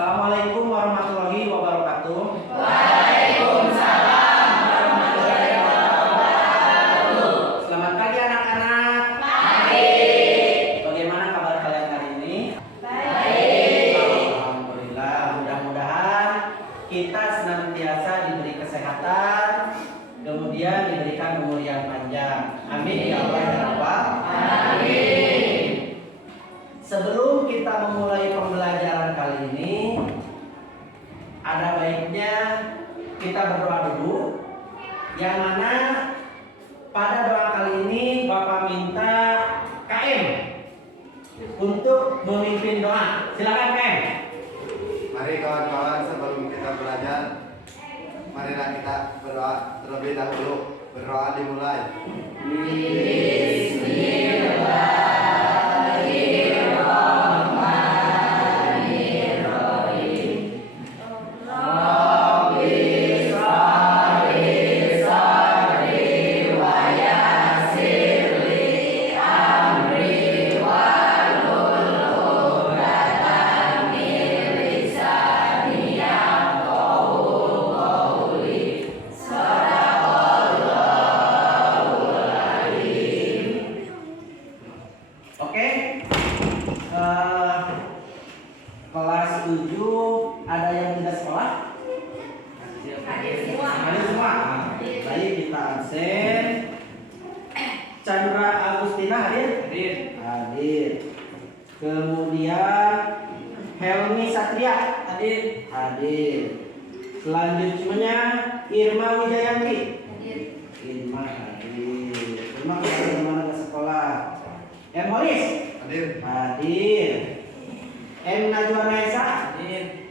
Assalamualaikum warahmatullahi wabarakatuh. Waalaikumsalam warahmatullahi wabarakatuh. Selamat pagi anak-anak. Pagi. Bagaimana kabar kalian hari ini? Baik. Alhamdulillah. Mudah-mudahan kita senantiasa diberi kesehatan, kemudian diberikan umur yang panjang. Amin ya Allah ya Rabbal. Amin. Sebelum kita memulai pembelajaran kali ini, ada baiknya kita berdoa dulu. Yang mana pada doa kali ini Bapak minta KM untuk memimpin doa. Silakan KM. Mari kawan-kawan, sebelum kita belajar, marilah kita berdoa terlebih dahulu. Berdoa dimulai. Oke. Kelas 7 ada yang tidak sekolah? Hadir semua. Hadir semua. Baik, kita absen. Chandra Agustina hadir? Hadir. Kemudian Helmi Satria hadir. Selanjutnya Irma Wijayanti. Irma hadir. Irma kemana ke sekolah? M Holis hadir. M Najwa Naisa hadir.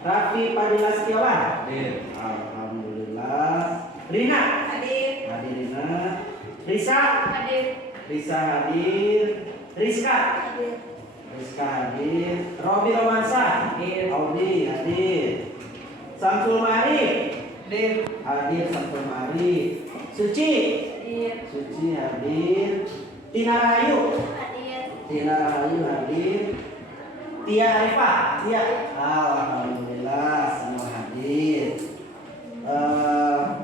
Raffi Padilla Setiawan alhamdulillah. Rina Hadir. hadir. Rina. Risa Hadir. hadir. Rizka hadir. Robi Romansa Audi hadir. Samsul Mari hadir. Samsul Mari. Suci hadir. Tina Rahayu hadir. Tia Arifah alhamdulillah semua hadir.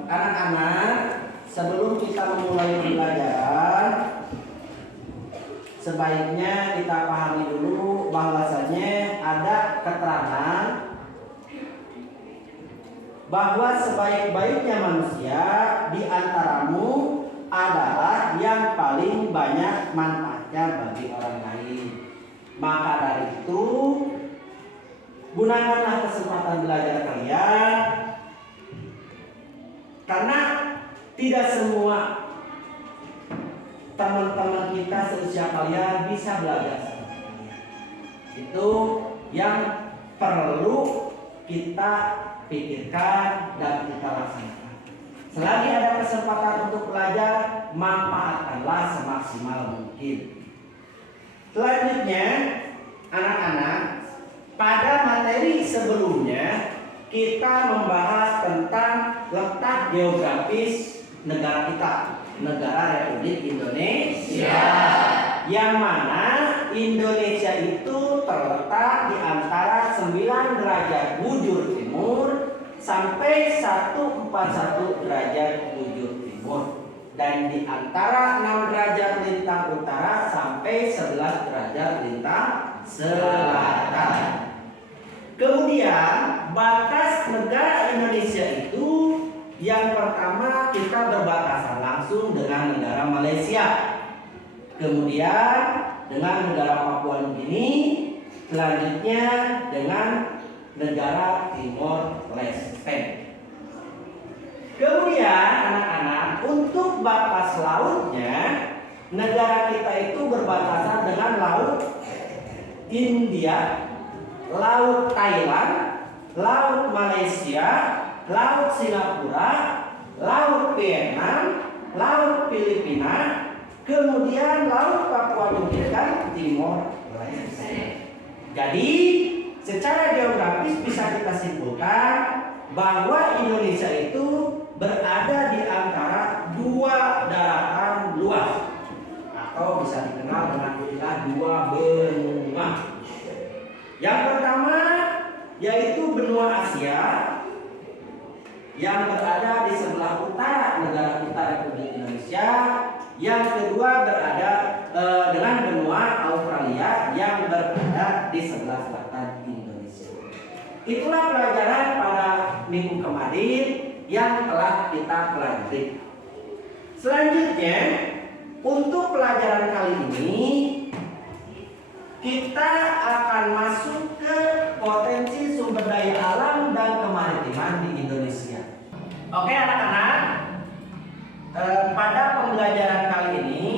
Anak-anak, sebelum kita memulai pembelajaran, sebaiknya kita pahami dulu bahwasanya ada keterangan bahwa sebaik-baiknya manusia di antaramu adalah yang paling banyak manfaatnya bagi orang lain. Maka dari itu, gunakanlah kesempatan belajar kalian, karena tidak semua teman-teman kita seusia kalian bisa belajar seperti ini. Itu yang perlu kita pikirkan dan kita laksanakan. Selagi ada kesempatan untuk belajar, manfaatkanlah semaksimal mungkin. Selanjutnya, anak-anak, pada materi sebelumnya kita membahas tentang letak geografis negara kita, negara Republik Indonesia. Yang mana Indonesia itu terletak di antara 9 derajat bujur timur sampai 141 derajat bujur timur, dan di antara 6 derajat lintang utara sampai 11 derajat lintang selatan. Kemudian batas negara Indonesia itu, yang pertama kita berbatasan langsung dengan negara Malaysia, kemudian dengan negara Papua Nugini, selanjutnya dengan negara Timor Leste. Kemudian anak-anak, untuk batas lautnya, negara kita itu berbatasan dengan laut India, laut Thailand, laut Malaysia, laut Singapura, laut Vietnam, laut Filipina, kemudian laut Papua Nugini dan Timor Leste. Jadi secara geografis bisa kita simpulkan bahwa Indonesia itu berada di antara 2 daratan luas, atau bisa dikenal dengan istilah 2 benua. Yang pertama yaitu benua Asia yang berada di sebelah utara negara kita Republik Indonesia. Yang kedua berada dengan benua Australia yang berada di sebelah selatan Indonesia. Itulah pelajaran pada minggu kemarin yang telah kita pelajari. Selanjutnya, untuk pelajaran kali ini kita akan masuk ke potensi sumber daya alam dan kemaritiman di Indonesia. Oke anak-anak, pada pembelajaran kali ini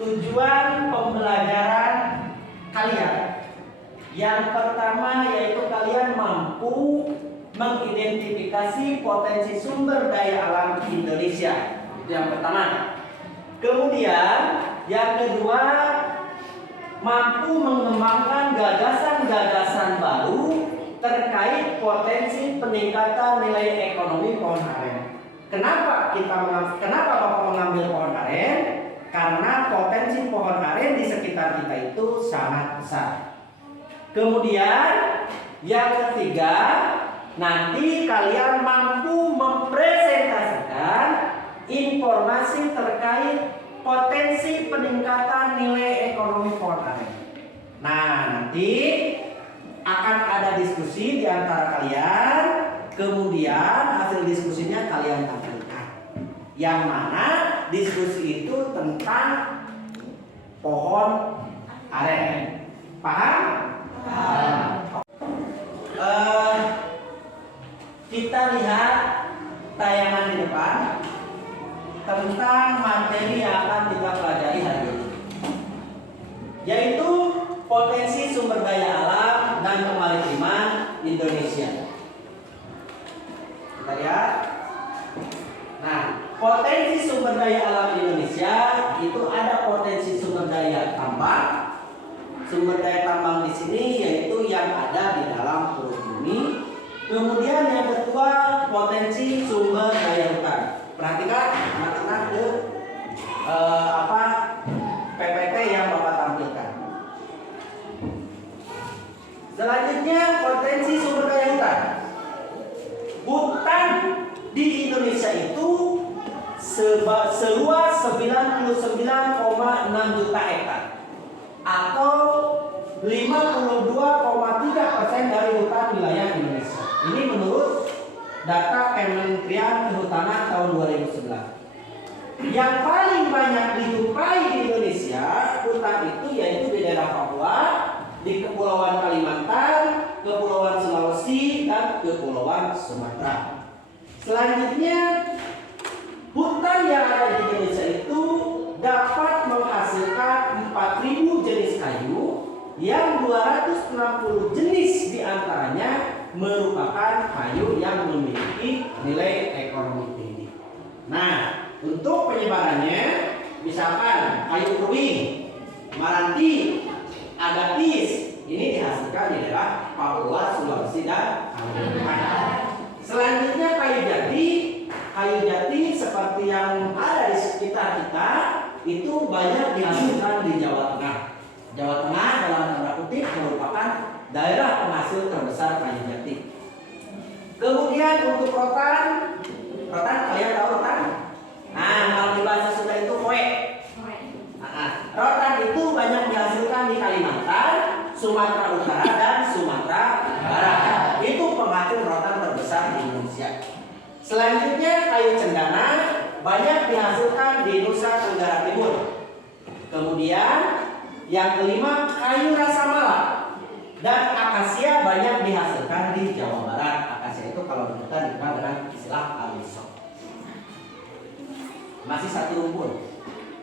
tujuan pembelajaran kalian yang pertama yaitu kalian mampu mengidentifikasi potensi sumber daya alam Indonesia. Itu yang pertama. Kemudian yang kedua, mampu mengembangkan gagasan-gagasan baru terkait potensi peningkatan nilai ekonomi pohon aren. Kenapa Bapak mengambil pohon aren? Karena potensi pohon aren di sekitar kita itu sangat besar. Kemudian yang ketiga, nanti kalian mampu mempresentasikan informasi terkait potensi peningkatan nilai ekonomi pohon aren. Nah, nanti akan ada diskusi di antara kalian, kemudian hasil diskusinya kalian tampilkan. Yang mana diskusi itu tentang pohon aren. Paham? Paham. Kita lihat tayangan di depan tentang materi yang akan kita pelajari hari ini, yaitu potensi sumber daya alam dan kemaritiman Indonesia. Kita lihat. Nah, potensi sumber daya alam Indonesia itu ada potensi sumber daya tambang. Sumber daya tambang di sini yaitu yang ada di dalam perut bumi. Kemudian yang kedua, potensi sumber daya hutan. Perhatikan anak-anak ke PPT yang Bapak tampilkan. Selanjutnya, potensi sumber daya hutan. Hutan di Indonesia itu seluas 99,6 juta hektar atau 52,3% dari hutan wilayah Indonesia. Ini menurut data Kementerian Kehutanan tahun 2011. Yang paling banyak dijumpai di Indonesia hutan itu yaitu di daerah Papua, di Kepulauan Kalimantan, Kepulauan Sulawesi, dan Kepulauan Sumatera. Selanjutnya, hutan yang ada di Indonesia itu dapat menghasilkan 4.000 jenis kayu yang 260 jenis diantaranya merupakan kayu yang memiliki nilai ekonomi tinggi. Nah, untuk penyebarannya, misalkan kayu keruing, maranti, agatis, ini dihasilkan di daerah Papua, Sulawesi, dan Kalimantan. Selanjutnya kayu jati seperti yang ada di sekitar kita itu banyak dihasilkan di Jawa Tengah. Jawa Tengah dalam tanda kutip merupakan daerah penghasil terbesar kayu jati. Kemudian untuk rotan kalian tahu rotan? Nah, kalau di bahasa Sunda itu koe. Rotan itu banyak dihasilkan di Kalimantan, Sumatera Utara, dan Sumatera Barat. Itu penghasil rotan terbesar di Indonesia. Selanjutnya kayu cendana banyak dihasilkan di Nusa Tenggara Timur. Kemudian yang kelima kayu rasa mala dan akasia banyak dihasilkan di Jawa Barat. Akasia itu kalau kita dikenal dengan istilah alisok. Masih satu rumpun.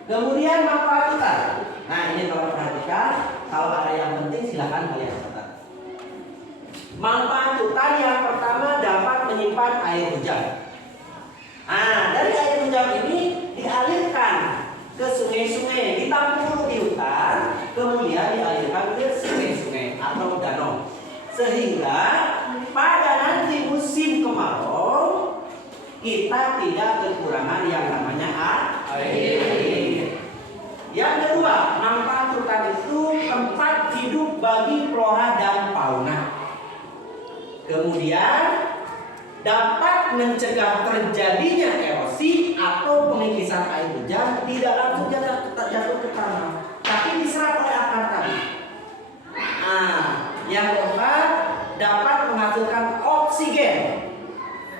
Kemudian manfaat hutan. Nah, ini tolong perhatikan. Kalau ada yang penting silakan kalian catat. Manfaat hutan yang pertama dapat menyimpan air hujan. Nah, dari air hujan ini dialirkan ke sungai-sungai, ditampung di hutan, kemudian dialirkan ke sungai-sungai atau danau. Sehingga pada nanti musim kemarau kita tidak kekurangan yang namanya air. Yang kedua, manfaat hutan itu tempat hidup hidup bagi flora dan fauna. Kemudian dapat mencegah terjadinya erosi atau pengikisan air hujan, tidak langsung jatuh ke tanah, tapi diserap oleh akar tadi. Yang keempat, dapat menghasilkan oksigen.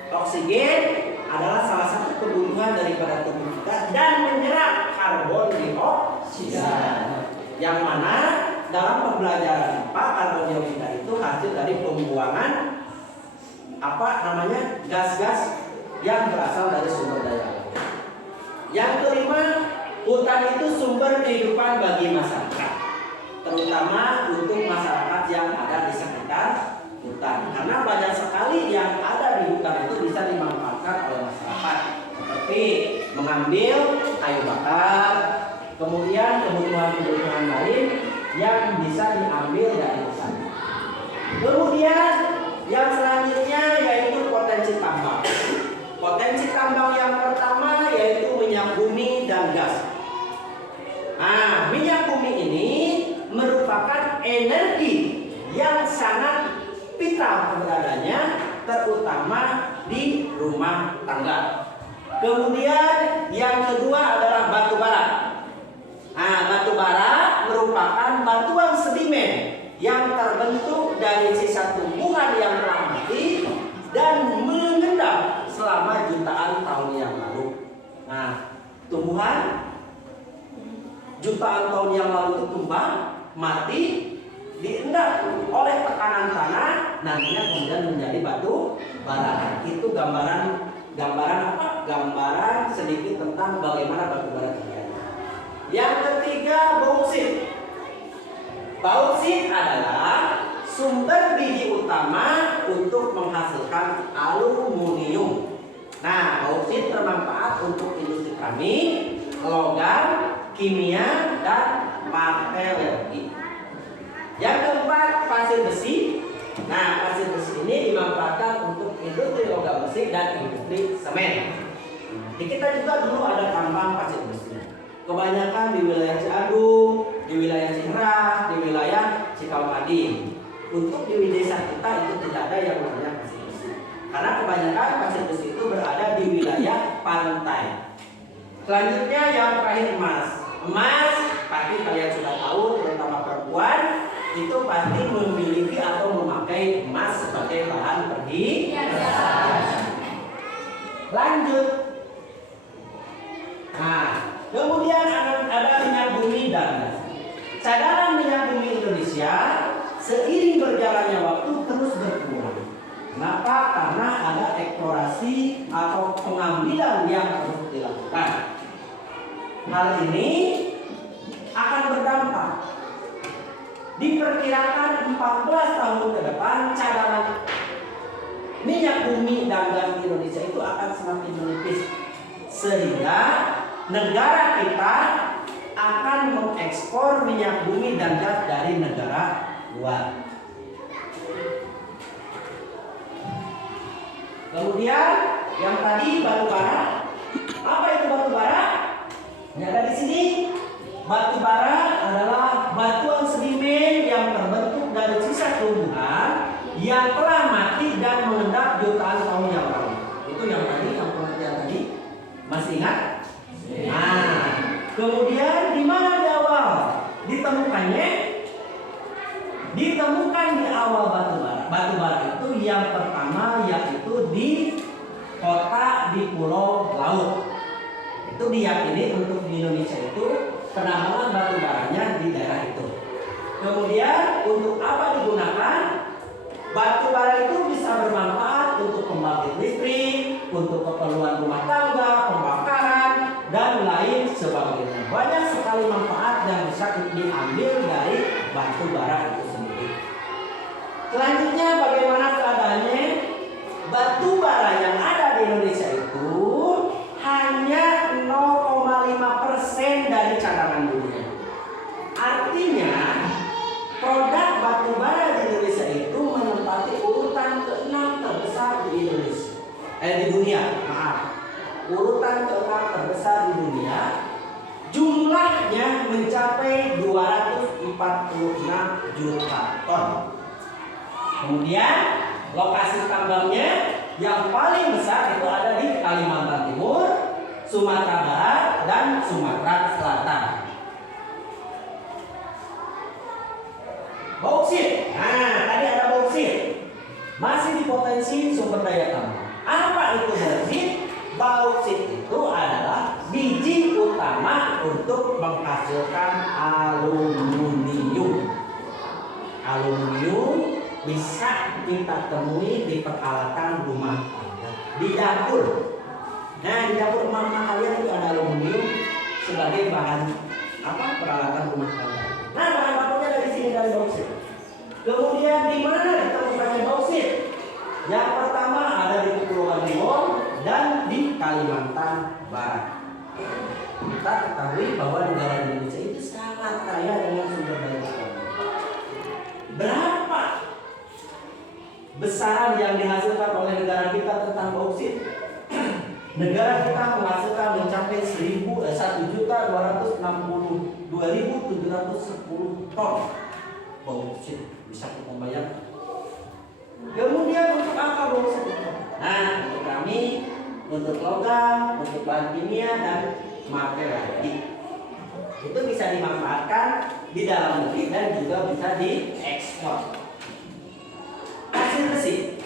Oksigen adalah salah satu kebutuhan daripada tubuh kita dan menyerap karbon dioksida. Yang mana dalam pembelajaran IPA, karbon dioksida itu hasil dari pembuangan gas-gas yang berasal dari sumber daya alam. Yang kelima, hutan itu sumber kehidupan bagi masyarakat, terutama untuk masyarakat yang ada di sekitar hutan, karena banyak sekali yang ada di hutan itu bisa dimanfaatkan oleh masyarakat, seperti mengambil kayu bakar, kemudian kebutuhan-kebutuhan lain yang bisa diambil dari hutan. Kemudian yang selanjutnya yaitu potensi tambang. Potensi tambang yang pertama yaitu minyak bumi dan gas. Minyak bumi ini merupakan energi yang sangat vital keberadaannya, terutama di rumah tangga. Kemudian yang kedua adalah batu bara. Batu bara merupakan batuan sedimen yang terbentuk dari sisa tumbuhan yang telah mati dan mengendap selama jutaan tahun yang lalu. Tumbuhan jutaan tahun yang lalu itu tumbang, mati, diendap oleh tekanan tanah, nantinya kemudian menjadi batu bara. Itu gambaran apa? Gambaran sedikit tentang bagaimana batu bara terjadi. Yang ketiga, bauksit. Bauksit adalah sumber biji utama untuk menghasilkan aluminium. Bauksit bermanfaat untuk industri keramik, logam, kimia, dan metalurgi. Yang keempat, pasir besi. Pasir besi ini dimanfaatkan untuk industri logam besi dan industri semen. Di kita juga dulu ada tambang pasir besi. Kebanyakan di wilayah Ciagung, di wilayah Ciherang, di wilayah Cikawadi. Untuk di desa kita itu tidak ada yang namanya pasir besi, karena kebanyakan pasir besi itu berada di wilayah pantai. Selanjutnya yang terakhir, emas. Emas pasti kalian sudah tahu, terutama perempuan itu pasti memiliki atau memakai emas sebagai bahan perhiasan. Lanjut. Kemudian ada minyak bumi dan gas. Cadangan minyak bumi Indonesia seiring berjalannya waktu terus berkurang. Kenapa? Karena ada eksplorasi atau pengambilan yang terus dilakukan. Hal ini akan berdampak. Diperkirakan 14 tahun ke depan cadangan minyak bumi dan gas Indonesia itu akan semakin menipis, sehingga negara kita akan mengekspor minyak bumi dan gas dari negara luar. Kemudian yang tadi batu bara. Apa itu batu bara? Ini ada di sini. Batu bara adalah batuan sedimen yang terbentuk dari sisa tumbuhan yang telah mati dan mengendap jutaan tahun yang lalu. Itu yang tadi, yang pengertian tadi. Masih ingat? Kemudian di mana di awal ditemukannya? Ditemukan di awal batu bara. Batu bara itu yang pertama yaitu di kota di Pulau Laut. Itu diyakini untuk di Indonesia itu penambangan batu baranya di daerah itu. Kemudian untuk apa digunakan? Batu bara itu bisa bermanfaat untuk pembangkit listrik, untuk keperluan rumah tangga, pembakaran, dan lain sebagainya. Banyak sekali manfaat yang bisa diambil dari batu bara itu sendiri. Selanjutnya bagaimana keadaannya? Batu bara yang ada di Indonesia itu hanya 0,5% dari cadangan dunia. Artinya produk batu bara di Indonesia itu menempati urutan ke-6 terbesar di Indonesia. Di dunia, maaf. Urutan ke-6 terbesar di dunia. Jumlahnya mencapai 246 juta ton. Kemudian lokasi tambangnya yang paling besar itu ada di Kalimantan Timur, Sumatera Barat, dan Sumatera Selatan. Bauksit. Nah, tadi ada bauksit. Masih di potensi sumber daya tambang. Apa itu bauksit? Bauksit itu adalah biji utama untuk menghasilkan aluminium. Aluminium bisa kita temui di peralatan rumah tangga, di dapur. Nah, di dapur rumah kalian itu ada aluminium sebagai bahan peralatan rumah tangga. Nah, bahan bakunya dari sini, dari bauksit. Kemudian di mana ditemukannya bauksit? Yang pertama ada di Kepulauan Riau dan di Kalimantan Barat. Kita ketahui bahwa negara Indonesia itu sangat kaya dengan sumber daya alam. Berapa besaran yang dihasilkan oleh negara kita tentang bauksit? Negara kita menghasilkan mencapai 1.262.710 ton bauksit. Bisa kita bayangkan. Kemudian untuk apa bauksit itu? Nah, untuk kami, untuk logam, untuk bahan kimia dan material itu bisa dimanfaatkan di dalam negeri dan juga bisa diekspor. Pasir besi.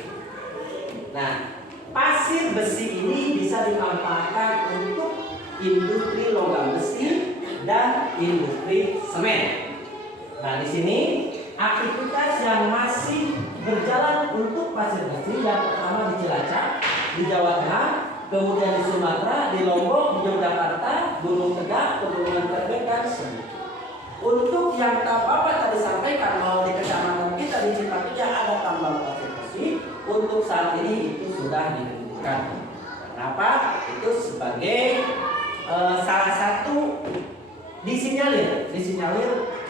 Nah, pasir besi ini bisa dimanfaatkan untuk industri logam besi dan industri semen. Nah, di sini aktivitas yang masih berjalan untuk pasir besi yang pertama di Cilacap, di Jawa Tengah, kemudian di Sumatera, di Lombok, di Yogyakarta, Gunung Tegak, Pegunungan Tebet, dan Semeru. Untuk yang Bapak tadi sampaikan bahwa di kecamatan kita di Cipatujah ada tambang pasir besi, untuk saat ini itu sudah dihentikan. Kenapa? Itu sebagai salah satu disinyalir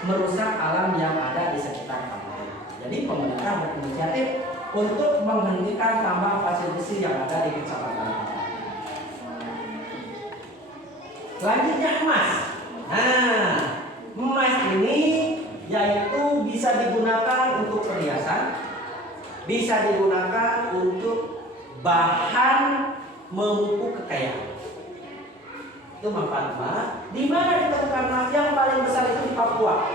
merusak alam yang ada di sekitar kampung. Jadi pemerintah berinisiatif untuk menghentikan tambang pasir besi yang ada di kecamatan. Selanjutnya emas. Nah, emas ini yaitu bisa digunakan untuk perhiasan, bisa digunakan untuk bahan memupuk kekayaan. Itu manfaat emas. Di mana ditemukan emas yang paling besar itu di Papua,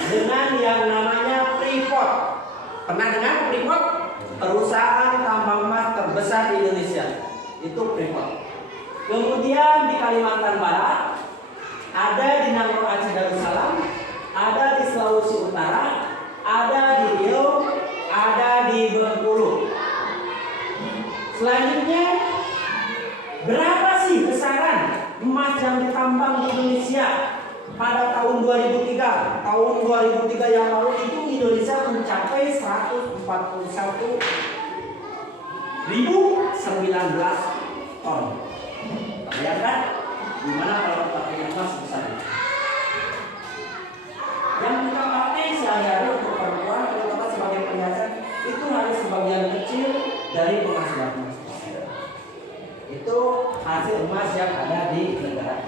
dengan yang namanya Freeport. Pernah dengar Freeport? Perusahaan tambang emas terbesar di Indonesia. Itu Freeport. Kemudian di Kalimantan Barat, ada di Nangor Aceh Darussalam, ada di Sulawesi Utara, ada di Riau, ada di Bengkulu. Selanjutnya, berapa sih besaran emas yang ditambang di Indonesia pada tahun 2003? Tahun 2003 yang lalu itu Indonesia mencapai 141.019 ton. Bayangkan gimana kalau kita punya emas besar? Yang kita pakai sehari-hari untuk perempuan, terutama sebagai perhiasan, itu hanya sebagian kecil dari penghasilan emas. Itu hasil emas yang ada di negara.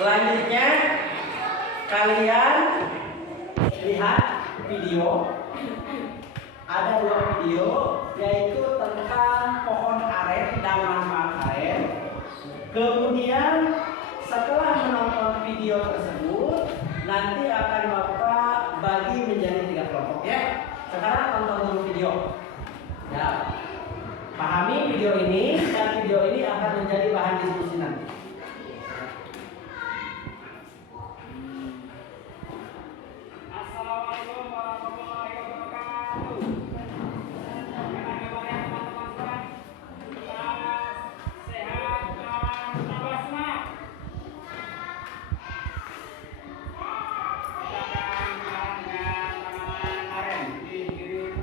Selanjutnya kalian lihat video. Ada dua video, yaitu tentang pohon aren dan manfaat aren. Kemudian setelah menonton video tersebut, nanti akan Bapak bagi menjadi 3 kelompok ya. Sekarang tonton dulu video. Ya. Pahami video ini, dan video ini akan menjadi bahan diskusi nanti. Assalamualaikum warahmatullahi wabarakatuh. Sehat dan tambah semangat. Kita akan dengan tanaman aren di kiri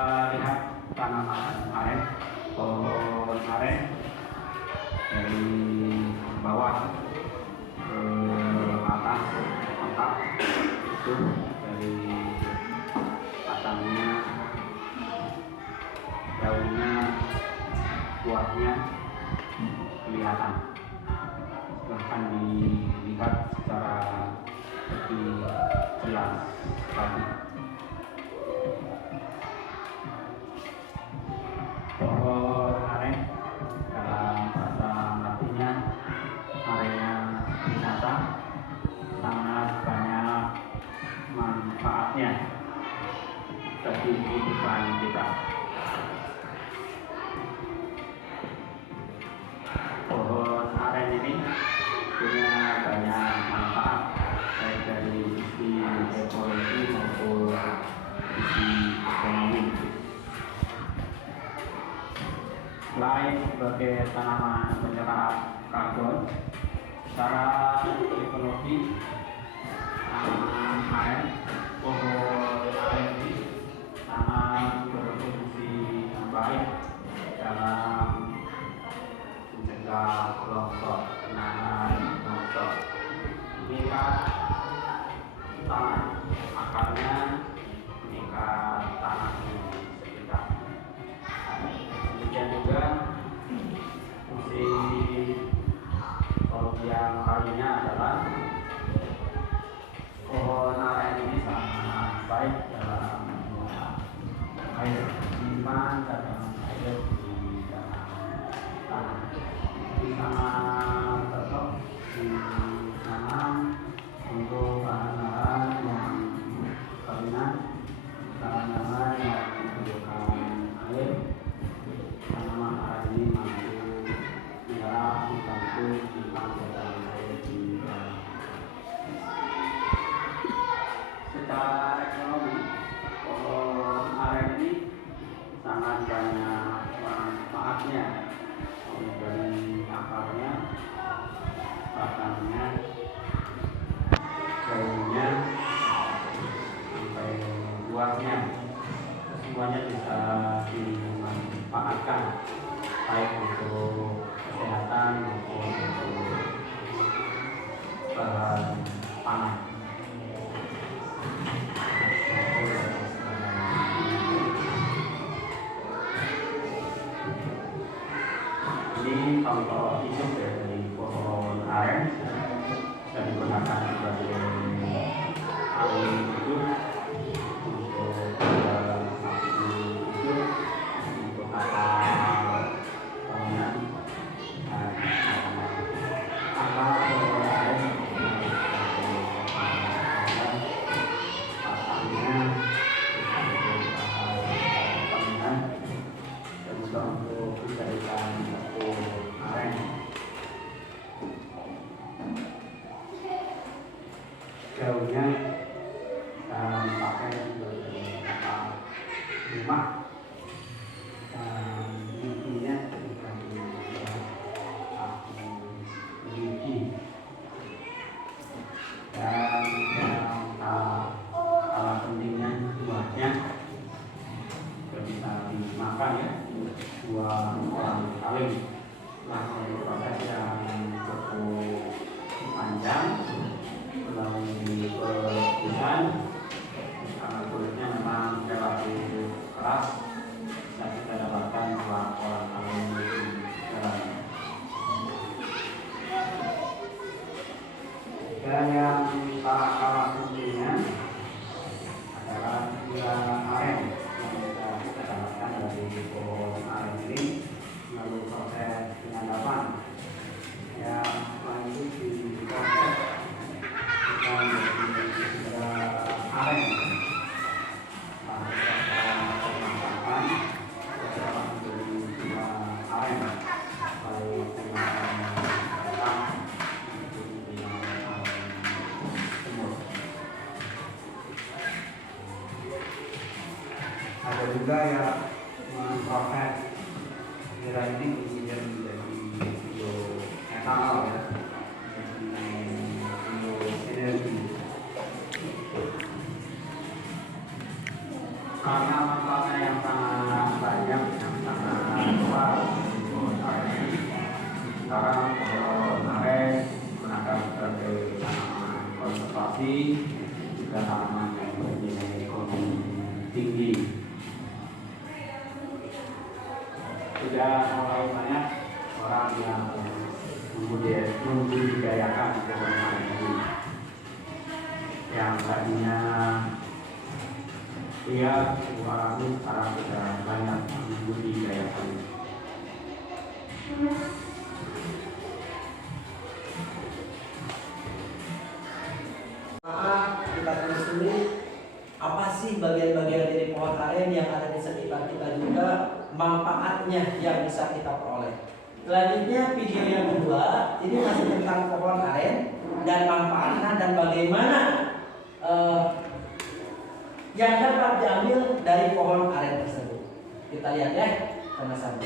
lihat tanaman aren, pohon aren dari bawah ke atas mantap. Itu dari batangnya, daunnya, buahnya kelihatan. Silahkan dilihat secara lebih jelas lagi. Pohon aren dalam bahasa Latinnya area wisata, sangat banyak manfaatnya bagi kehidupan kita. Pohon aren ini punya banyak manfaat baik dari sisi ekologi maupun sisi ekonomi. Selain sebagai tanaman penyerap karbon, secara ekologi tanaman aren, pohon aren ini sangat berfungsi yang baik dalam mencegah longsor, menahan longsor, mengikat tanah, akarnya mengikat tanah di sekitar. Demikian juga fungsi yang lainnya adalah pohon aren ini sangat baik dalam air simpan dan air di dalam tanah. Sangat cocok ditanam untuk lahan-lahan yang keringan, lahan-lahan yang membutuhkan air. Tanaman aren ini mampu menyerap, membantu simpan dan air di dalam. Secara ekonomi, pohon aren ini sangat banyak manfaatnya, dari akarnya, batangnya, daunnya, sampai buahnya, semuanya bisa dimanfaatkan baik untuk kesehatan maupun untuk bahan pangan. Ini contoh hidup dari pohon aren dan digunakan sebagai alat hidup untuk hidup, untuk akar bangunan dan akar pohon aren batangnya untuk bangunan dan juga untuk dijadikan aren. Daunnya dan dipakai sebagai rumah dan intinya sebagai gigi dan yang kalah pentingnya buahnya bisa dimakan ya, buah orang kawin. Setelah melalui proses yang cukup panjang, melalui perebusan, karena kulitnya memang relatif keras, dan kita dapatkan buah orang kawin di dalamnya. Dan yang tak kalah pentingnya adalah buah aren yang kita dapatkan dari pohon aren ini melalui proses penyadapan yang lanjut diproses kita menjadi aren. Pemangkapan beberapa menjadi buah aren, baik dengan batang maupun dengan semut. Ada juga yang memproses nira ini kemudian menjadi bioetanol ya, bioenergi. Karena manfaatnya yang sangat banyak, yang sangat luas untuk aren ini, sekarang pohon aren digunakan sebagai tanaman konservasi, juga tanaman yang bernilai ekonomi tinggi. Sudah mulai banyak orang yang membudidayakan pohon aren ini. tadinya ia mengalami sekarang sudah banyak membudidayakan. Kita telusuri apa sih bagian-bagian dari pohon aren yang ada di sekitar kita, juga manfaatnya yang bisa kita peroleh. Selanjutnya video yang kedua ini masih tentang pohon aren dan manfaatnya dan bagaimana yang dapat diambil dari pohon aren tersebut. Kita lihat ya sama-sama.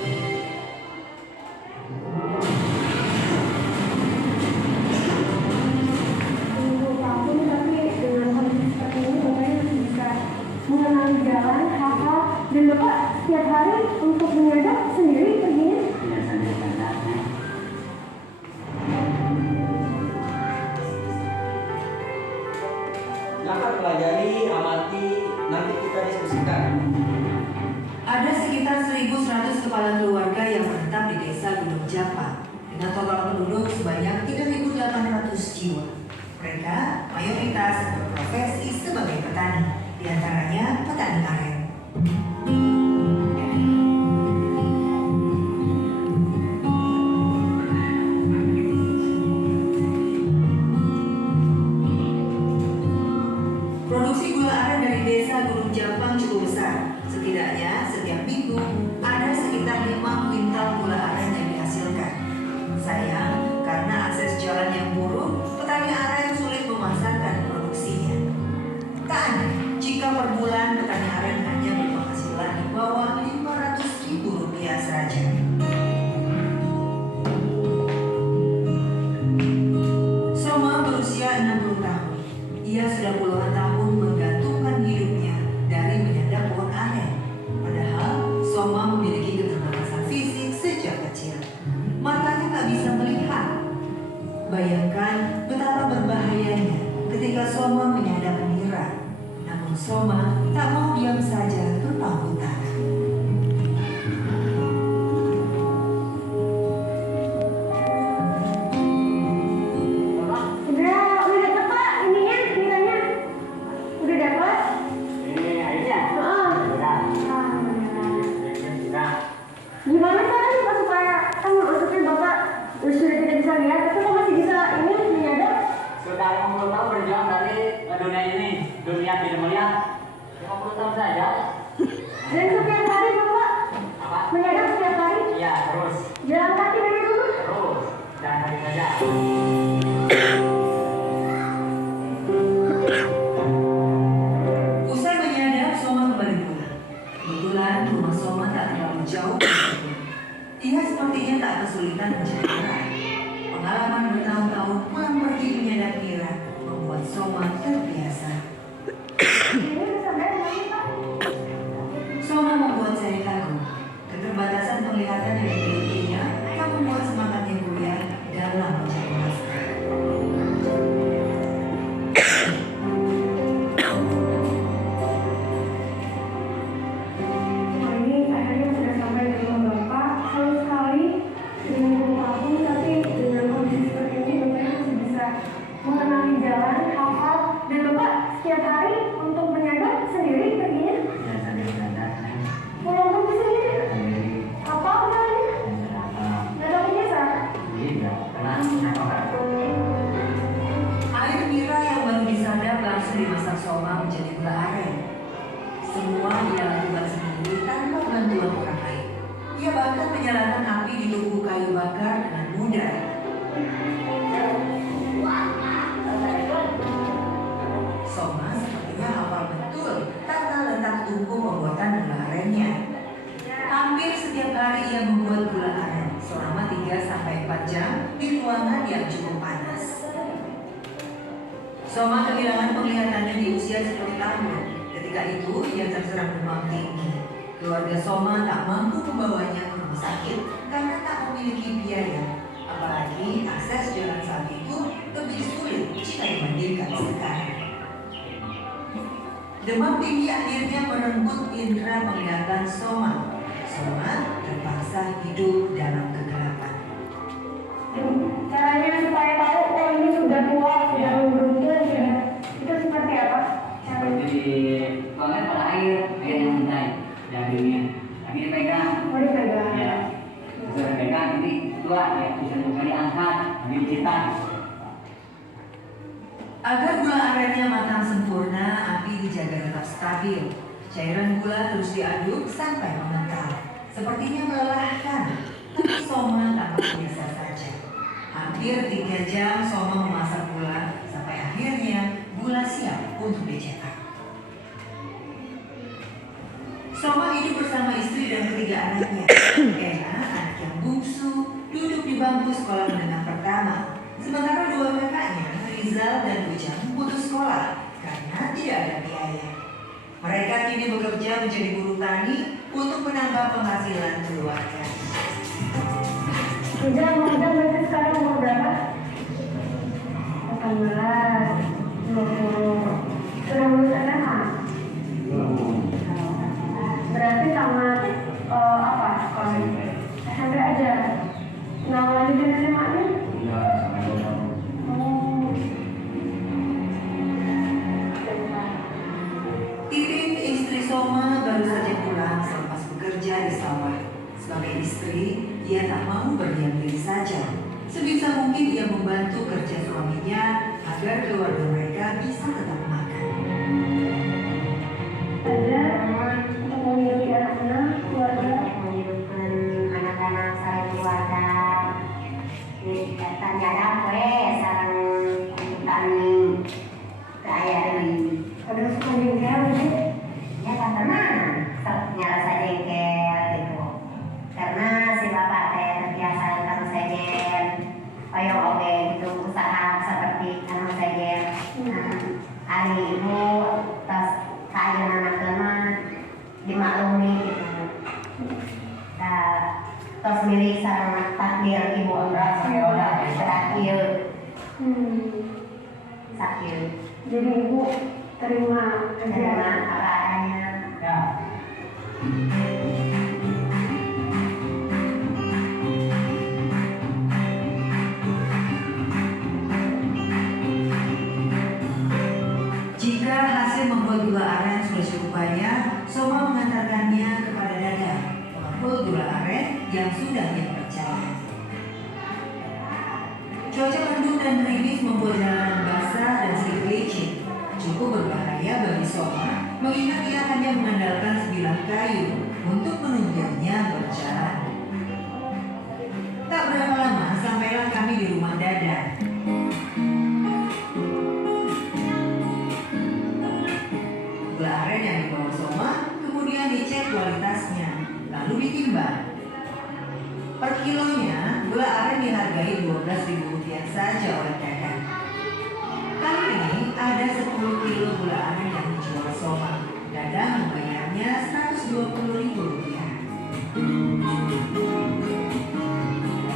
Mengenali jalan, hafal, dan Bapak setiap hari untuk menyadap sendiri perginya? Tidak sadar-sadarnya. Silakan pelajari, amati, nanti kita diskusikan. Ada sekitar 1.100 kepala keluarga yang menetap di desa Gunung Japa dengan total penduduk sebanyak 3.800 jiwa. Mereka mayoritas berprofesi sebagai petani, di antaranya petani aren. Produksi gula aren dari desa Gunung Jampang cukup besar. Setidaknya setiap minggu ada sekitar 5 kuintal gula aren yang dihasilkan. Sayang, karena akses jalan yang buruk, petani aren sulit memasarkan produksinya. Tak aneh jika per bulan petani aren hanya berpenghasilan di bawah Rp500.000 saja. Soma berusia 60 tahun. Ia sudah puluhan tahun menggantungkan hidupnya dari menyadap pohon aren. Padahal Soma memiliki keterbatasan fisik sejak kecil. Matanya tak bisa melihat. Bayangkan betapa berbahayanya ketika Soma menyadap nira. Namun Soma tak mau diam saja berpangku tangan. Udah dapat Pak ininya, nilainya? Udah dapat? Ini airnya? Sudah. Sudah. Gimana caranya Pak supaya kan maksudnya Bapak sudah tidak bisa lihat, tapi kok masih bisa ini menyadap? Sudah 50 tahun berjuang dari dunia ini, dunia tidak melihat. 50 tahun saja. Dan setiap hari Bapak Apa? menyadap setiap hari? Iya, terus. Jalan kaki dari rumah? Terus. Jangan hari saja. Usai menyadap, Soma kembali pulang. Kebetulan rumah Soma tak terlalu jauh dari kebun. Ia sepertinya tak kesulitan mencari nira. Pengalaman bertahun-tahun pulang pergi menyadap nira membuat Soma terbiasa. Ini bisa bayar lagi Pak? Soma membuat saya kagum. Keterbatasan penglihatan yang dimilikinya tak membuat semangatnya goyah dalam mencari nafkah. Ini akhirnya sudah sampai di rumah Bapak. Sayang sekali dengan 20 tahun, tapi dengan kondisi seperti ini Bapak masih bisa mengenali jalan, hafal, dan Bapak setiap hari untuk menyadap sendiri perginya. Tidak sadar-sadarnya. Pulang pergi sendiri. Sendiri. Apa jalannya? Nggak tahu biasa. Tidak. Kenapa? Air nira yang baru disadap langsung dimasak Soma menjadi gula aren. Semua ia lakukan sendiri tanpa bantuan orang lain. Ia bahkan menyalakan api di tubuh kayu bakar dengan mudah. Soma sepertinya hafal betul tata letak tungku pembuatan gula arennya. Hampir setiap hari ia membuat gula aren selama 3-4 jam di ruangan yang cukup panas. Soma kehilangan penglihatannya di usia 10 tahun. Ketika itu ia terserang demam tinggi. Keluarga Soma tak mampu membawanya ke rumah sakit karena tak memiliki biaya. Apalagi akses jalan saat itu lebih sulit jika dibandingkan sekarang. Demam tinggi akhirnya merenggut indera penglihatan Soma. Soma terpaksa hidup dalam kegelapan. Caranya supaya tahu, oh ini sudah tua, sudah beruntung, sudah itu seperti apa? Agar gula arennya matang sempurna, api dijaga tetap stabil. Cairan gula terus diaduk sampai mengental. Sepertinya melelahkan, tapi Soma tampak biasa saja. Hampir 3 jam Soma memasak gula sampai akhirnya gula siap untuk dicetak. Soma hidup bersama istri dan ketiga anaknya. Ena, anak yang bungsu, duduk di bangku sekolah menengah pertama. Sementara 2 kakaknya, Rizal dan Ujang, putus sekolah karena tidak ada biaya. Mereka kini bekerja menjadi buruh tani untuk menambah penghasilan keluarga. Ujang berarti sekarang umur berapa? 18, 20. Sudah lulus SMA? Berarti sama apa? SMP aja. Nggak lanjutin SMA-nya? Oh. Titin, istri Soma, baru saja pulang selepas bekerja di sawah. Sebagai istri, ia tak mau berdiam diri saja. Sebisa mungkin ia membantu kerja suaminya agar keluarga mereka bisa tetap makan. Ada untuk menghidupi anak-anak, keluarga. menghidupkan anak-anak sareng keluarga ternyata kue sareng untuk tani saya deui Ada suka jengkel gitu. ya kan tenang nyala jengkel gitu karena si bapak teh terbiasa kanu sejen oyong oge gitu usaha seperti kanu sejen hari ibu tos kayu anak teman dimaklumi gitu tos milik sareng takdir ibu ongras sakit sakit Jadi ibu terima dengan aja. apa adanya. Jika hasil membuat gula aren sudah cukup banyak, Soma mengantarkannya kepada Dadang, pengepul gula aren yang sudah ia percaya. Cuaca mendung dan gerimis membuat jalanan basah dan sedikit licin. Cukup berbahaya bagi Soma, mengingat ia hanya mengandalkan sebilah kayu untuk menunjangnya berjalan. Tak berapa lama sampailah kami di rumah Dadang. Gula aren yang dibawa Soma kemudian dicek kualitasnya, lalu ditimbang. Per kilonya, gula aren dihargai Rp12.000 saja oleh Dadang. Kali ini ada 10 kilo gula aren yang dijual Soma. Dadang membayarnya Rp120.000.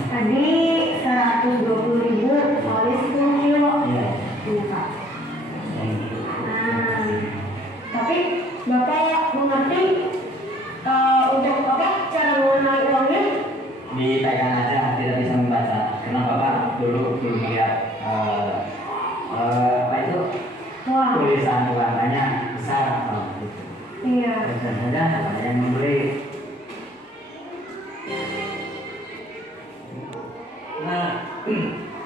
Tadi 120.000 soalnya 10 kilo. Iya. Iya Kak. Tapi Bapak mengerti untuk apa cara mengenai uangnya? Dipegang aja, tidak bisa membaca. Kenapa Pak? Dulu belum melihat apa itu Wah, tulisan warnanya besar apa gitu. iya. Bisa saja ada yang membeli. Nah,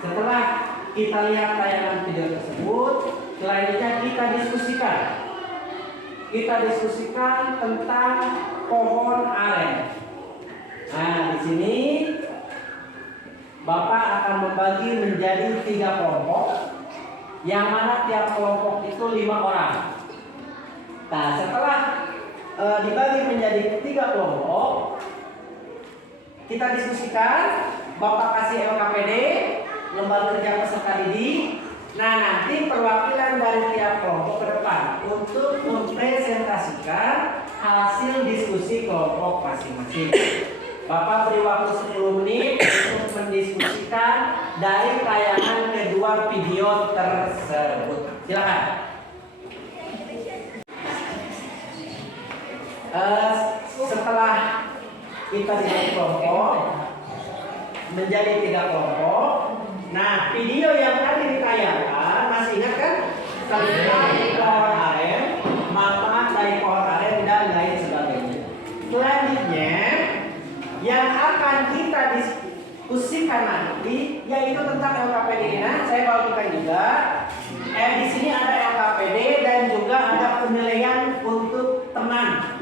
setelah kita lihat tayangan video tersebut, selanjutnya kita diskusikan. Kita diskusikan tentang pohon aren. Nah, di sini Bapak akan membagi menjadi 3 kelompok, yang mana tiap kelompok itu 5 orang. Nah, setelah dibagi menjadi 3 kelompok, kita diskusikan. Bapak kasih LKPD, lembar kerja peserta didik. Nah, nanti perwakilan dari tiap kelompok ke depan untuk mempresentasikan hasil diskusi kelompok masing-masing. Bapak beri waktu 10 menit untuk mendiskusikan dari tayangan kedua video tersebut. Silakan. Setelah kita dibagi kelompok menjadi 3 kelompok. Nah, video yang tadi ditayangkan masih ingat kan? Tentang pohon aren, manfaat dari pohon aren dan lain sebagainya. Selanjutnya yang akan kita diskusikan nanti yaitu tentang LKPD. Nah, saya bagikan juga Di sini ada LKPD dan juga ada penilaian untuk teman.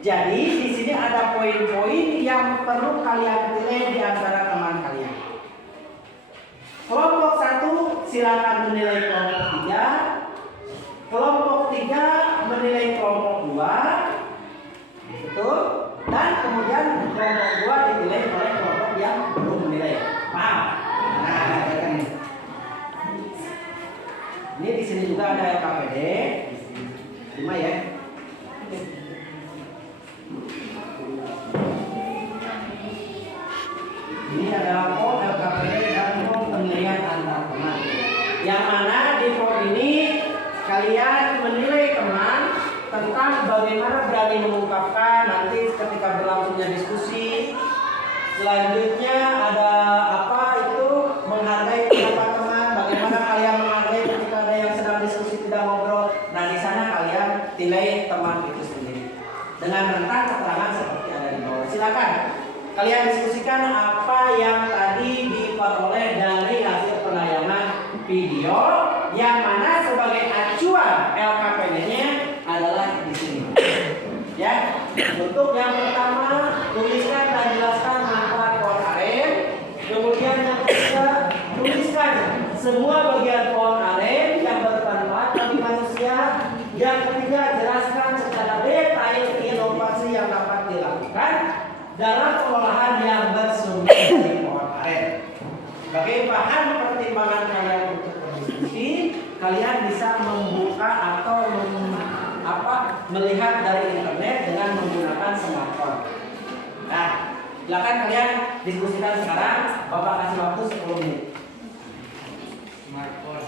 Jadi di sini ada poin-poin yang perlu kalian pilih di antara teman kalian. Kelompok 1 silakan menilai kelompok 3. Kelompok 3 menilai kelompok 2. Betul? Dan kemudian kelompok 2 dinilai oleh kelompok yang belum menilai. Paham? Nah, ini di sini juga ada LKPD 5 ya. Ini adalah form LKPD dan form penilaian antar teman. Yang mana di form ini kalian menilai teman tentang bagaimana berani mengungkapkan nanti ketika berlangsungnya diskusi. Selanjutnya ada apa itu menghargai pendapat teman, bagaimana kalian menghargai ketika ada yang sedang diskusi tidak ngobrol. Nah di sana kalian nilai teman itu sendiri dengan rentang keterangan seperti ada di bawah. Silakan kalian diskusikan apa yang tadi diperoleh dari hasil penayangan video, yang mana sebagai acuan LKPD-nya adalah di sini. Ya, untuk yang pertama tuliskan dan jelaskan manfaat pohon aren. Kemudian yang kedua tuliskan semua bagian pohon aren yang bermanfaat bagi manusia. Yang ketiga jelaskan secara detail inovasi yang dapat dilakukan dalam pengolahan yang bersumber dari pohon aren. Sebagai bahan pertimbangan kalian untuk berdiskusi, kalian bisa membuka atau melihat dari internet dengan menggunakan smartphone. Nah, silakan kalian diskusikan sekarang. Bapak kasih waktu 10 menit. Smartphone.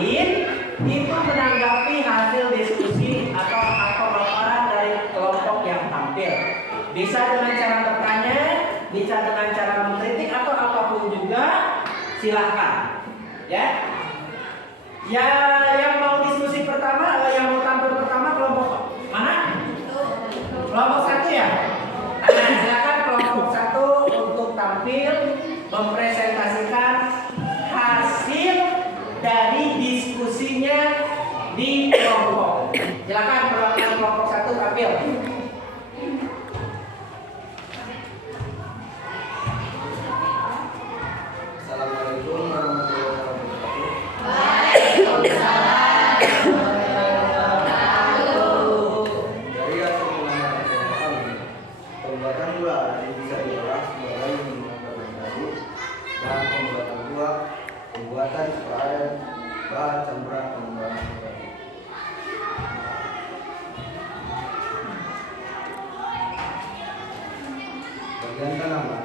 lain itu menanggapi hasil diskusi atau pemaparan dari kelompok yang tampil. Bisa dengan cara bertanya, bisa dengan cara mengkritik atau apapun juga, silahkan. Ya, yang mau diskusi pertama, yang mau tampil pertama kelompok mana? Kelompok 1 ya. Nah, silakan kelompok 1 untuk tampil mempresentasikan hasil dari diskusinya di kelompok. Silakan perwakilan kelompok 1 tampil. Assalamualaikum warahmatullahi wabarakatuh. Dari hasil pengamatan kami, pembuatan gula ini bisa diolah sebagai minuman fermentasi, bahan pembuatan gula, pembuatan supaya bahan campuran pengembangan gula. Bagian tanaman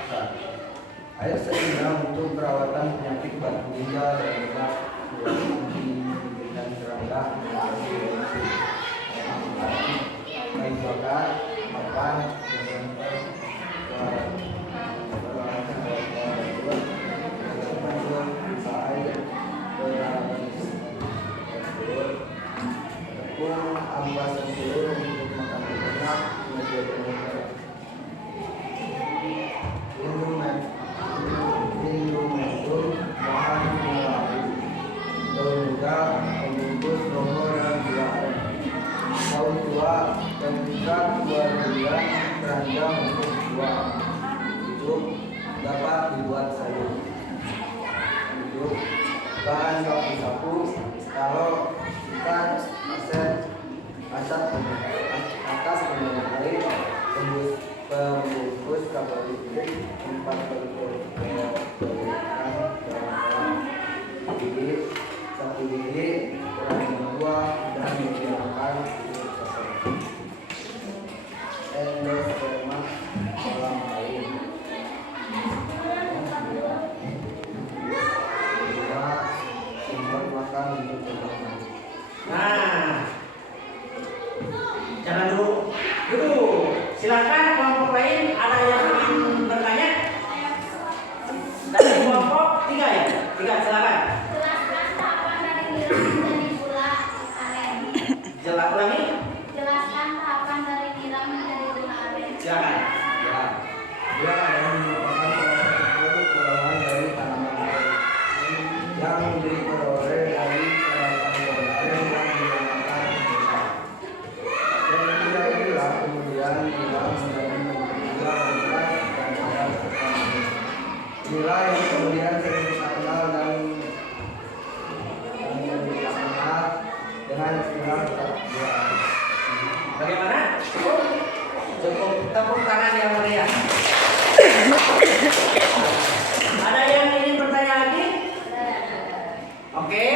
akar. Air seimbang untuk perawatan penyakit batu ginjal dan lemak dan serangga. Kayu bakar, papan, dan ambasan telur untuk makanan ternak menjadi Indumentum bahan pengolahan daun muda pembungkus rokok dan gula aren. Daun tua terikat 2 bulan keranjang untuk 2 cucuk dapat dibuat sayur. Cucuk bahan baku sapu kalau ikan asap atas pengenai air pembungkus kapal listrik 4 biji 1 biji kurang 2 dan digunakan endosperma kolam lain 2 sumber makan untuk ternak. Nah, jangan dulu. Silakan kelompok lain ada yang ingin bertanya? Dari kelompok 3 ya? 3 silakan. Jelaskan tahapan dari nirang menjadi gula aren. Ulangi. Jelaskan tahapan dari nirang menjadi gula aren. Silakan. Ya, dia adalah merupakan salah satu produk olahan dari tanaman aren yang diperoleh dari serapan pohon aren yang menggunakan gula. Dan gula inilah kemudian diolah menjadi gula ras dan ada serta gula yang kemudian sering kita kenal dan dikenal dengan istilah gula aren. Bagaimana? Cukup? Cukup. Tepuk tangan yang meriah. Ada yang ingin bertanya lagi? Oke.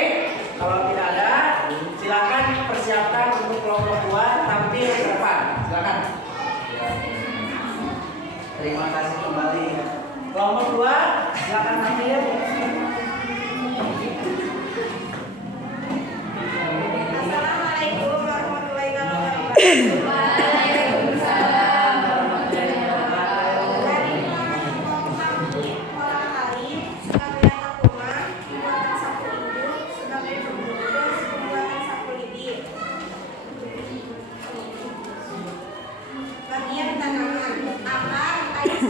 Kalau tidak ada, silakan persiapkan untuk kelompok 2 tampil ke depan. Silakan. Terima kasih kembali. Kelompok 2, silakan tampil. Assalamualaikum warahmatullahi wabarakatuh. Waalaikumsalam warahmatullahi wabarakatuh. Dari kelompok kami, kolam kali sebagai takuma, pembuatan sapu induk sebagai pembungkus, pembuatan sapu lidi. Bagian tanaman, akar, air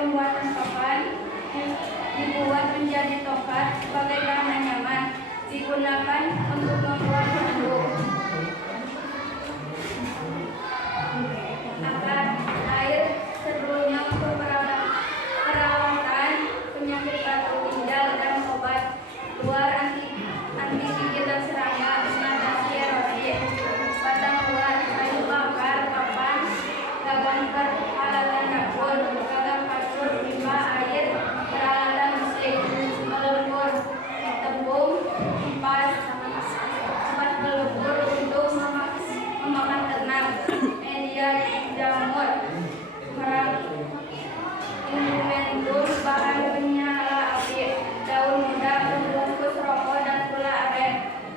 pembuatan papan dibuat menjadi tongkat sebagai bahan nyaman, digunakan untuk membuat handuk. Akar air seluruhnya untuk perawatan penyakit batu ginjal dan obat luar anti gigit dan serangga, mengatasi erosi. Batang luar kayu bakar, papan, gagang peralatan dapur, gagang kasur, pipa air, peralatan musik, melebur, tembung, kipas, tempat melebur untuk memakan ternak, media jamur, instrumentum, bahan penyala api, daun muda, pembungkus rokok dan gula aren,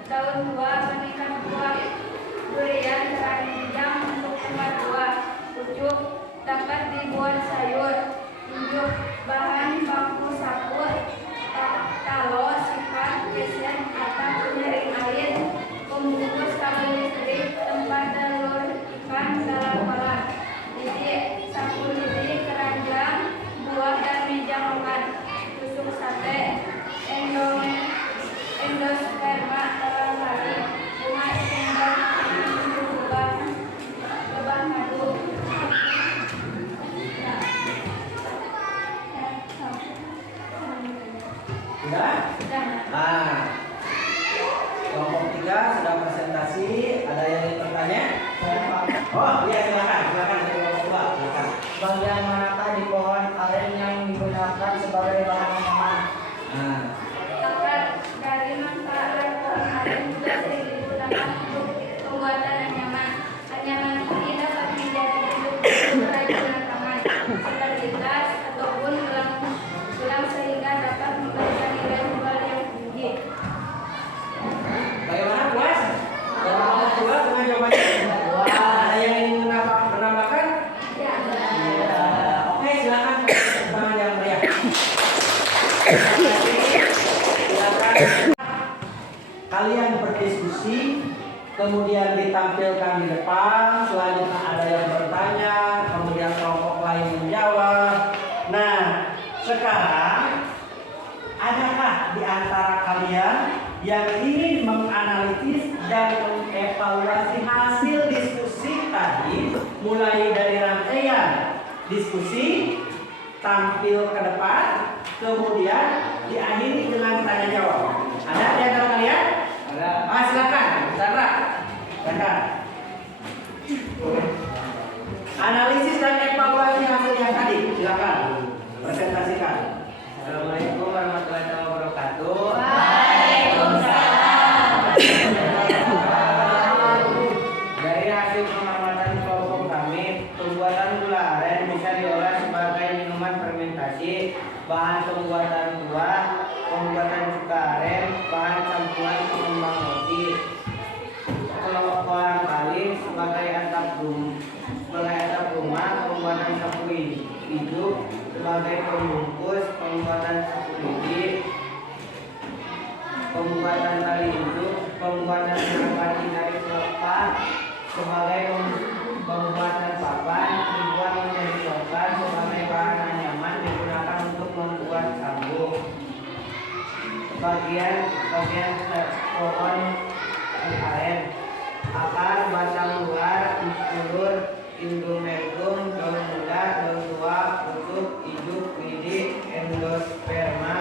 daun tua, penikan buah durian, keranjang untuk tempat buah, pucuk dapat dibuat sayur, tunjuk bahan bangku sapu, talo, sifat, besen, atap, penyaring air, pembungkus kabel listrik, tempat telur ikan dalam kolam, lidi, sapu lidi, keranjang, buah dan meja makan, tusuk sate, endosperma dalam kali, bunga sendok, lebah madu. Sudah? Nah, kelompok 3 sudah presentasi. Ada yang ingin bertanya? Oh iya, silakan dari kelompok 2, silakan. Bagian manakah di pohon aren yang digunakan sebagai bahan nyaman? Nah, Akar dari manfaat pohon aren juga sering digunakan untuk pembuatan anyaman. Anyaman ini dapat menjadi bentuk kerajinan tangan, seperti tas ataupun gelang sehingga dapat memberikan nilai jual yang tinggi. bagaimana puas? Dari kelompok 2 dengan jawabannya? Ada yang ingin menambahkan? Ya. Oke, silakan tangan yang meriah. Silakan kalian berdiskusi, kemudian ditampilkan di depan. Selanjutnya ada yang bertanya, kemudian kelompok lain menjawab. Nah, sekarang adakah di antara kalian yang ingin menganalisis dan mengevaluasi hasil diskusi tadi, mulai dari rangkaian diskusi, tampil ke depan, kemudian diakhiri dengan tanya jawab? Ada di antara kalian? Ada. Silakan, Sandra. Silakan. Analisis dan evaluasi hasil yang tadi, silakan presentasikan. Assalamualaikum warahmatullahi wabarakatuh. Dari hasil pengamatan kelompok kami, pembuatan gula aren bisa diolah sebagai minuman fermentasi, bahan pembuatan buah, pembuatan cuka aren, bahan campuran pengembang roti, kolang kaling sebagai atap rumah, pembuatan sapu hidup sebagai pembungkus, pembuatan sapu lidi, pembuatan tali hidup, pembuatan perangkat dari pelepah sebagai pembuatan papan, dibuat menjadi tongkat sebagai bahan anyaman digunakan untuk membuat sabuk. Bagian pohon aren, akar, batang luar, ulur, instrumentum, daun muda, daun tua, pucuk, hidup, lidi, endosperma,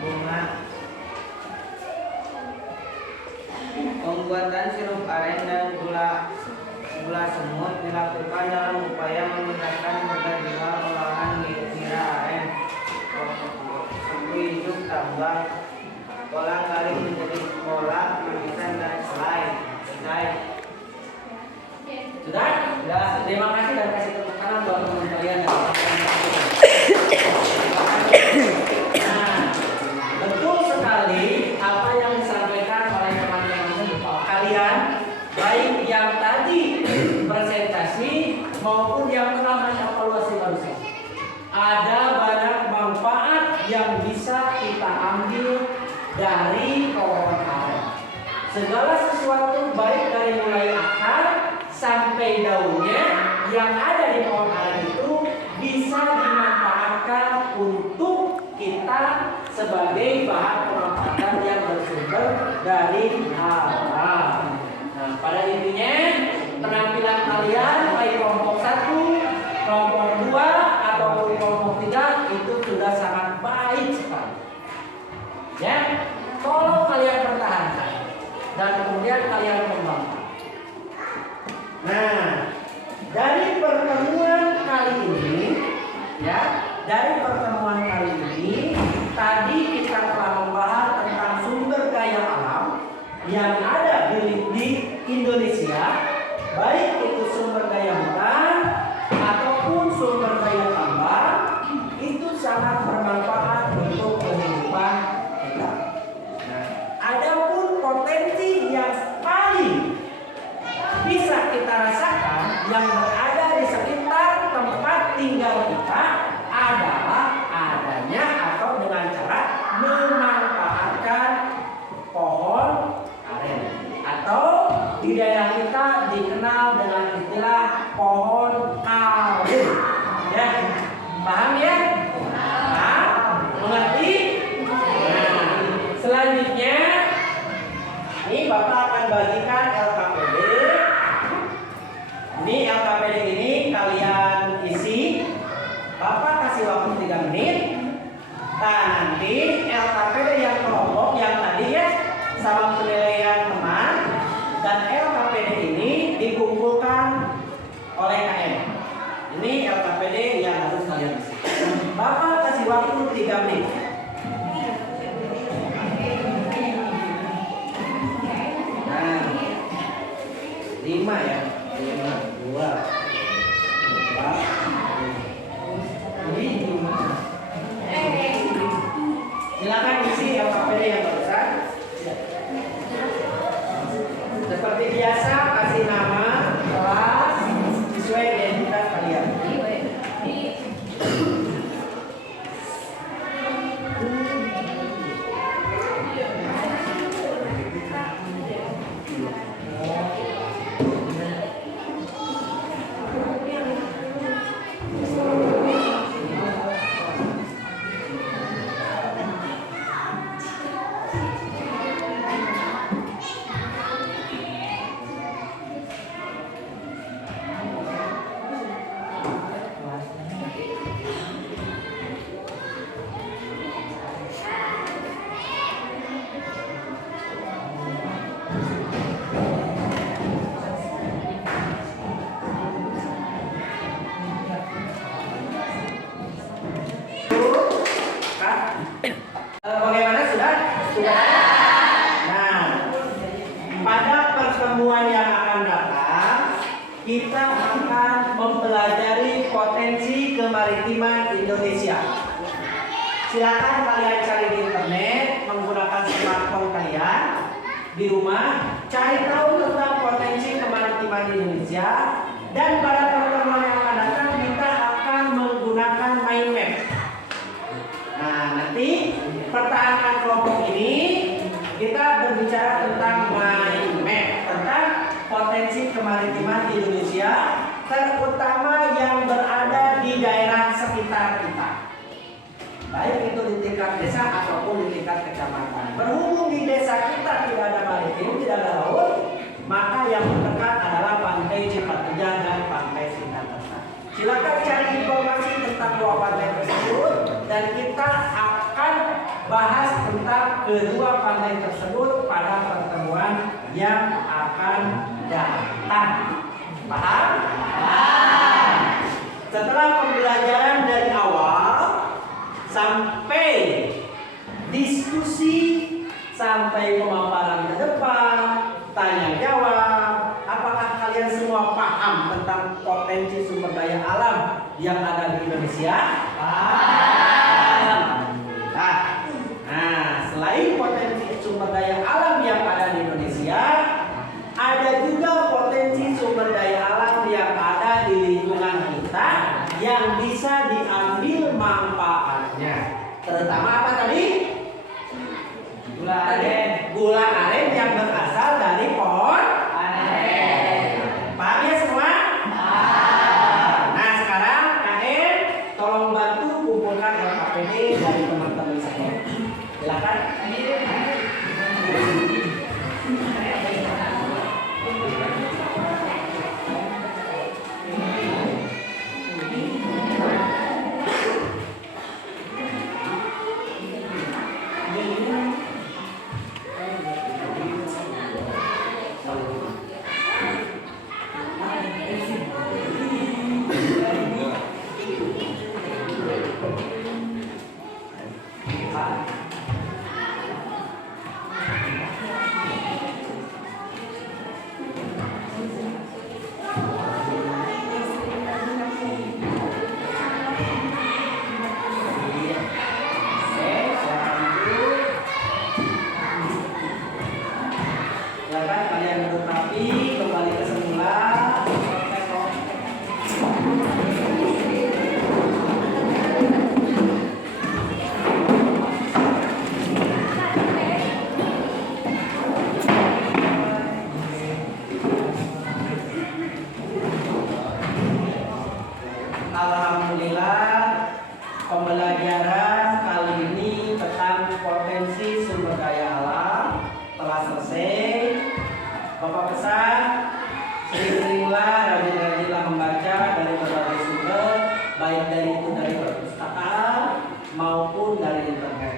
bunga. Pembuatan sirup aren dan gula semut dilakukan dalam upaya memudahkan terjadinya olahan nira aren. Sapu hidup tambah, kolang kaling menjadi kolak, manisan dan selai. Sudah? Sudah. Terima kasih dan kasih tepuk tangan buat teman kalian yang Nah, betul sekali apa yang disampaikan oleh teman-teman kalian, baik yang tadi presentasi maupun yang telah mengevaluasi barusan. Ada banyak manfaat yang bisa kita ambil dari pohon aren. Segala sesuatu baik dari mulai akar sampai daunnya yang ada di pohon aren itu bisa dimanfaatkan kita sebagai bahan pemanfaatan yang bersumber dari alam. Nah, pada intinya penampilan kalian baik kelompok 1, kelompok 2 ataupun kelompok 3 itu sudah sangat baik sekali. Ya, tolong kalian pertahankan dan kemudian kalian kembangkan. Nah, dari pertemuan kali ini, ya, tadi kita telah membahas tentang sumber daya alam yang ada di Indonesia, baik itu sumber daya hutan ataupun sumber daya tambang, itu sangat bermanfaat untuk kehidupan kita. Nah, adapun potensi yang paling bisa kita rasakan yang berada di sekitar tempat tinggal kita adalah adanya atau dengan cara memanfaatkan pohon aren, atau di daerah kita dikenal dengan istilah pohon karet. Ya, paham ya? Nah, mengerti? Nah, selanjutnya ini Bapak akan bagikan LKPD. Ini LKPD ini kalian isi. Bapak kasih waktu 3 menit. Nah, nanti LKPD yang kelompok yang tadi ya sama penilaian teman dan LKPD ini dikumpulkan oleh KM. Ini LKPD yang harus kalian isi. Bapak kasih waktu 3 menit. Nah, 5 ya. 5, 2, 4. Silakan isi LKPD yang barusan. Seperti biasa kasih nama, kelas, sesuai identitas kalian. Bagaimana sudah? Nah, pada pertemuan yang akan datang kita akan mempelajari potensi kemaritiman Indonesia. Silakan kalian cari di internet menggunakan smartphone kalian di rumah, cari tahu tentang potensi kemaritiman Indonesia, dan pada pertemuan yang akan datang kita akan menggunakan mind map. Nah, nanti pertahanan kelompok ini kita berbicara tentang mind map, tentang potensi kemaritiman Indonesia, terutama yang berada di daerah sekitar kita, baik itu di tingkat desa ataupun di tingkat kecamatan. Berhubung di desa kita tidak ada maritim, tidak ada laut, maka yang terdekat adalah Pantai Cipatujah dan Pantai Singkaterta. Silakan cari informasi tentang dua pantai tersebut dan kita akan bahas tentang kedua pantai tersebut pada pertemuan yang akan datang. Paham? Paham. Setelah pembelajaran dari awal sampai diskusi, sampai pemaparan ke depan, tanya jawab, apakah kalian semua paham tentang potensi sumber daya alam yang ada di Indonesia? Paham. Nah, selain potensi sumber daya alam yang ada di Indonesia, ada juga potensi sumber daya alam yang ada di lingkungan kita yang bisa diambil manfaatnya. Terutama apa tadi? Gula aren. Gula aren yang berasal dari pohon aren. Paham ya semua? Paham. Nah, sekarang KM tolong bantu kumpulkan LKPD dari teman-teman saya. Silakan. Silakan kalian duduk rapi, kembali ke semula. Alhamdulillah, pembelajaran kali ini tentang potensi sumber daya alam telah selesai. Bapak pesan, sering-seringlah, rajin-rajinlah membaca dari berbagai sumber, baik dari perpustakaan maupun dari internet.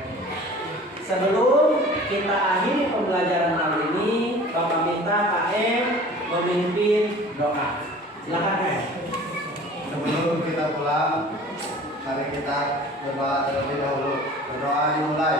Sebelum kita akhiri pembelajaran kali ini, Bapak minta Pak M memimpin doa. Silakan Pak. Sebelum kita pulang, mari kita berdoa terlebih dahulu. Berdoa dimulai.